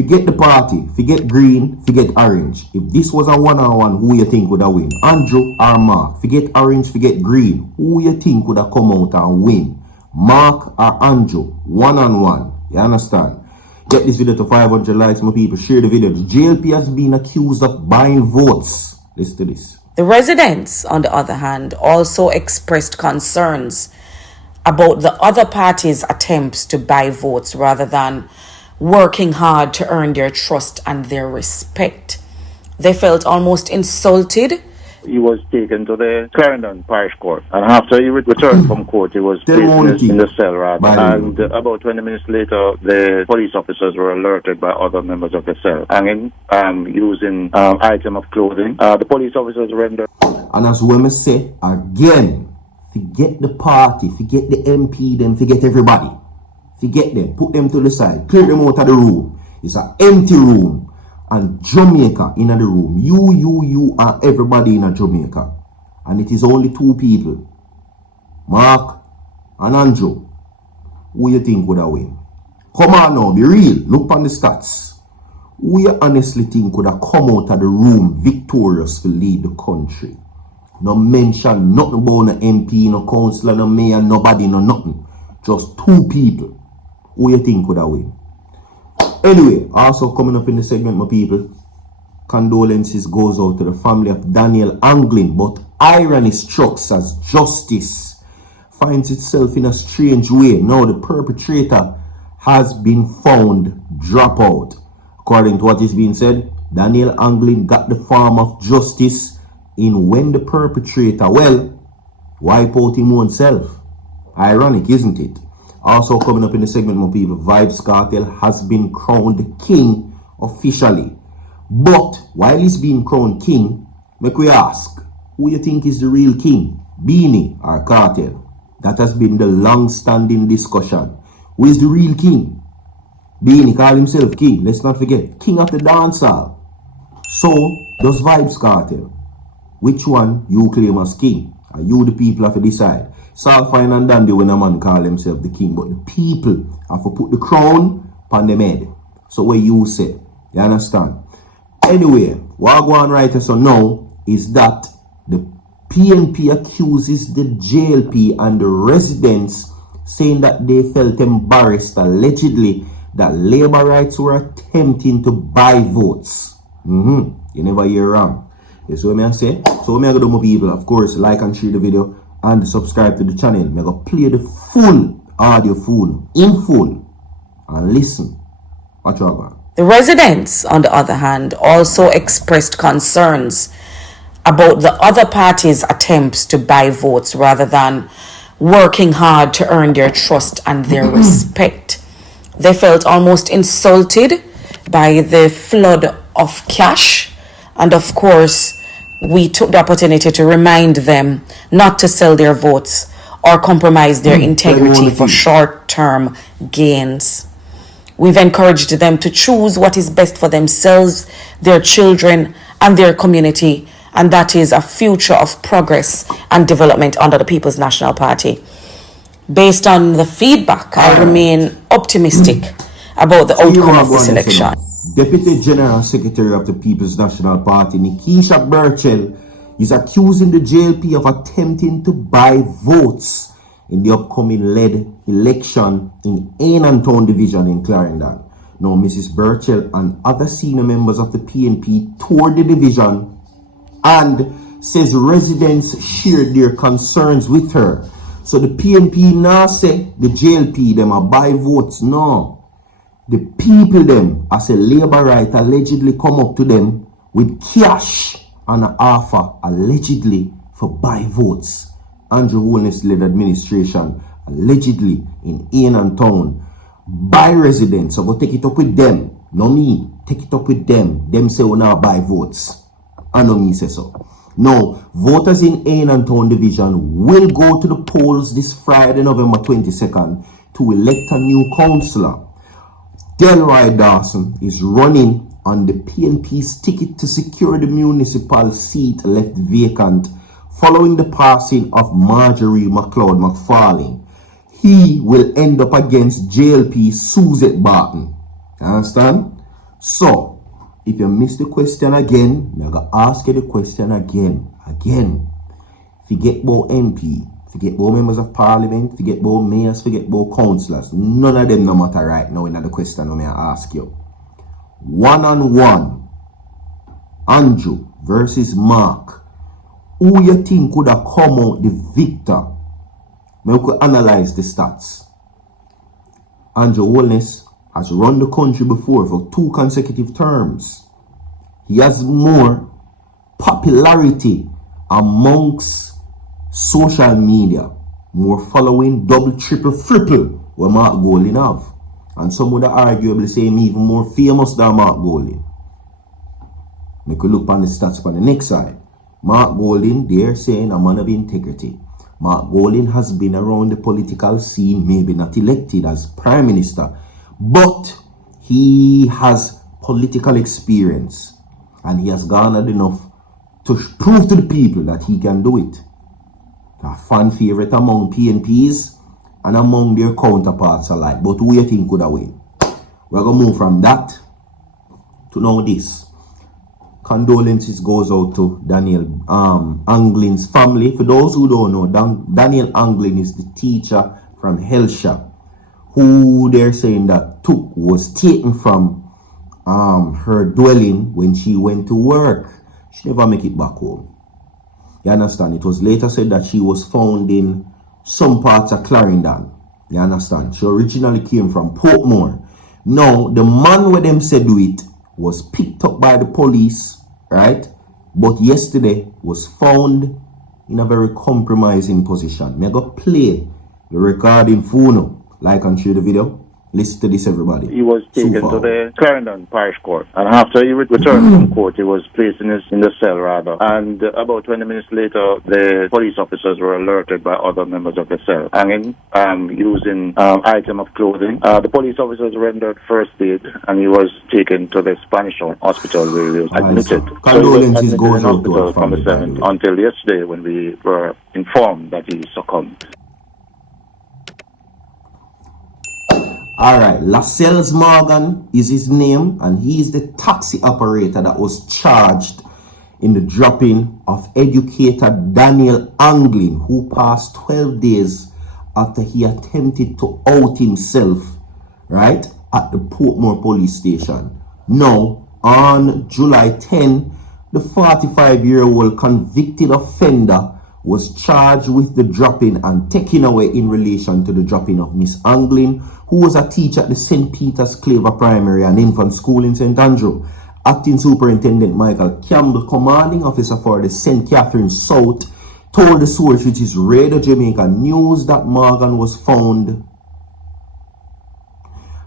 Forget the party, forget green, forget orange. If this was a one-on-one, who you think would have win? Andrew or Mark? Forget orange, forget green. Who you think would have come out and win? Mark or Andrew? One-on-one. You understand? Get this video to 500 likes, my people. Share the video. The JLP has been accused of buying votes. Listen to this. The residents, on the other hand, also expressed concerns about the other party's attempts to buy votes rather than working hard to earn their trust and their respect. They felt almost insulted. He was taken to the Clarendon Parish Court, and after he returned from court, he was placed in the cell, rather. And about 20 minutes later, the police officers were alerted by other members of the cell, hanging, using item of clothing. The police officers rendered. And as women say again, forget the party, forget the MP, them, forget everybody. Forget them, put them to the side, clear them out of the room. It's an empty room. And Jamaica in the room. You, and everybody in Jamaica. And it is only two people. Mark and Andrew. Who you think would have win? Come on now, be real. Look on the stats. Who you honestly think would have come out of the room victorious to lead the country? No mention nothing about no MP, no councillor, no mayor, nobody, no nothing. Just two people. Who you think would have win? Anyway, also coming up in the segment, my people, condolences goes out to the family of Danielle Anglin, but irony strikes as justice finds itself in a strange way. Now the perpetrator has been found drop out. According to what is being said, Danielle Anglin got the form of justice in when the perpetrator, well, wipe out him own self. Ironic, isn't it? Also coming up in the segment, my people, Vybz Kartel has been crowned king officially. But while he's being crowned king, make we ask, who you think is the real king? Beanie or Kartel? That has been the long-standing discussion. Who is the real king? Beanie called himself king. Let's not forget, king of the dancehall. So does Vybz Kartel. Which one you claim as king? And you the people have to decide. It's all fine and dandy when a man call himself the king, but the people have to put the crown upon them head. So what you say, you understand? Anyway, what I go on right so now is that the PNP accuses the JLP and the residents, saying that they felt embarrassed allegedly that labor rights were attempting to buy votes. You never hear wrong. That's what I say. So what I do, my people, of course, like and share the video and subscribe to the channel. I'm going to play the full audio in full and listen. Watch over. The residents, on the other hand, also expressed concerns about the other party's attempts to buy votes rather than working hard to earn their trust and their respect. They felt almost insulted by the flood of cash, and of course, we took the opportunity to remind them not to sell their votes or compromise their integrity for short-term gains. We've encouraged them to choose what is best for themselves, their children, and their community, and that is a future of progress and development under the People's National Party. Based on the feedback, I remain optimistic about the outcome of this election. Deputy General Secretary of the People's National Party, Nikisha Burchell, is accusing the JLP of attempting to buy votes in the upcoming led election in Anglin Division in Clarendon. Now, Mrs. Burchell and other senior members of the PNP toured the division and says residents shared their concerns with her. So the PNP now say the JLP them a buy votes. No. The people them, as a labor right, allegedly come up to them with cash and an offer allegedly for buy votes. Andrew Holness led administration allegedly in Anglin town buy residents. So go take it up with them. No me, take it up with them. Them say we now buy votes. I know me say so. Now, voters in Anglin town division will go to the polls this Friday, November 22nd, to elect a new councillor. Delroy Dawson is running on the PNP's ticket to secure the municipal seat left vacant following the passing of Marjorie McLeod McFarlane. He will end up against JLP Suzette Barton. You understand? So, if you miss the question again, I'm going to ask you the question again. Forget about MP, forget about members of parliament, forget about mayors, forget about councillors. None of them no matter right now in the question I'm going to ask you. One-on-one, Andrew versus Mark. Who you think could have come out the victor? We could analyze the stats. Andrew Holness has run the country before for 2 consecutive terms. He has more popularity amongst social media, more following, double, triple, triple what Mark Golding have. And some would arguably say him even more famous than Mark Golding. We could look on the stats on the next side. Mark Golding, they're saying a man of integrity. Mark Golding has been around the political scene, maybe not elected as Prime Minister, but he has political experience and he has garnered enough to prove to the people that he can do it. A fan favorite among PNPs and among their counterparts alike. But who you think could have win? We're going to move from that to now this. Condolences goes out to Danielle Anglin's family. For those who don't know, Danielle Anglin is the teacher from Helsha who they're saying that was taken from her dwelling when she went to work. She never make it back home. You understand? It was later said that she was found in some parts of Clarendon. You understand? She originally came from Portmore. Now, the man where them said do it was picked up by the police, right? But yesterday was found in a very compromising position. Me go play the recording phone. Like and share the video. Listen to this, everybody. He was taken to the Clarendon Parish Court, and after he returned from court, he was placed in the cell, rather. And about 20 minutes later, the police officers were alerted by other members of the cell, hanging, using item of clothing. The police officers rendered first aid, and he was taken to the Spanish hospital where he was admitted. Condolences goes out to our from the 7th until yesterday when we were informed that he succumbed. Alright, Lascelles Morgan is his name, and he is the taxi operator that was charged in the dropping of educator Danielle Anglin, who passed 12 days after he attempted to out himself, right, at the Portmore police station. Now, on July 10, the 45-year-old convicted offender was charged with the dropping and taken away in relation to the dropping of Miss Anglin, who was a teacher at the St. Peter's Claver Primary and Infant School in St. Andrew. Acting Superintendent Michael Campbell, commanding officer for the St. Catherine South, told the source, which is Radio Jamaica News, that Morgan was found,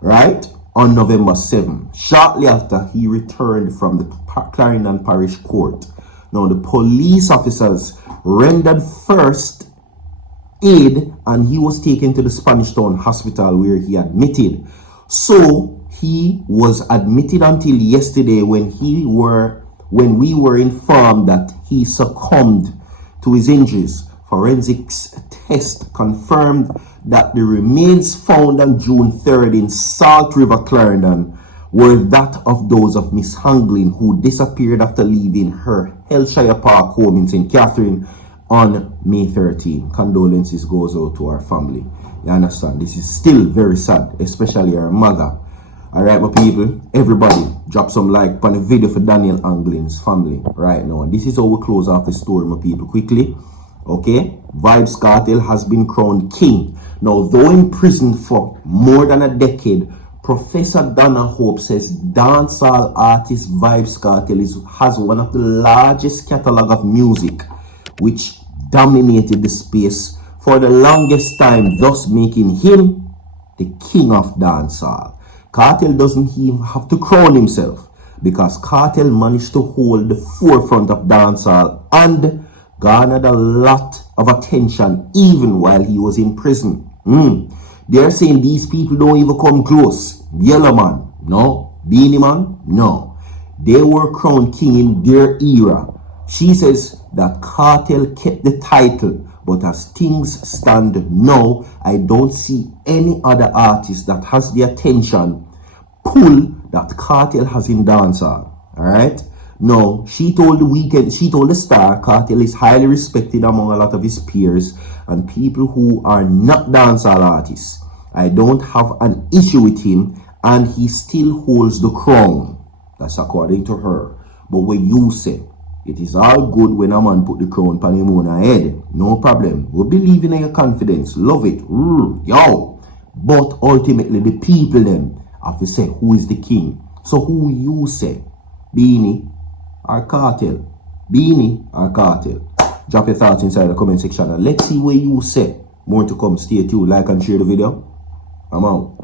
right, on November 7, shortly after he returned from the Clarendon Parish Court. Now, the police officers rendered first aid and he was taken to the Spanish Town Hospital where he admitted. So he was admitted until yesterday when we were informed that he succumbed to his injuries. Forensics test confirmed that the remains found on June 3rd in Salt River, Clarendon, were that of those of Miss Anglin, who disappeared after leaving her Hellshire Park home in St. Catherine on May 13. Condolences goes out to our family. You understand? This is still very sad, especially her mother. Alright, my people, everybody, drop some like on the video for Danielle Anglin's family right now. And this is how we close off the story, my people, quickly. Okay? Vybz Kartel has been crowned king. Now, though in prison for more than a decade, Professor Donna Hope says dancehall artist Vybz Kartel has one of the largest catalog of music, which dominated the space for the longest time, thus making him the king of dancehall. Kartel doesn't even have to crown himself, because Kartel managed to hold the forefront of dancehall and garnered a lot of attention even while he was in prison. They're saying these people don't even come close. Yellow Man, no. Beanie Man, no. They were crowned king in their era. She says that Kartel kept the title, but as things stand now, I don't see any other artist that has the attention, pull that Kartel has in dancehall. Alright? No, she told the Star, Kartel is highly respected among a lot of his peers and people who are not dancehall artists. I don't have an issue with him and he still holds the crown. That's according to her. But when you say, it is all good when a man put the crown on him own head. No problem. We believe in your confidence. Love it. Yo. But ultimately the people them have to say who is the king. So who you say? Beanie or Kartel? Beanie or Kartel? Drop your thoughts inside the comment section and let's see what you say. More to come. Stay tuned. Like and share the video. I'm out.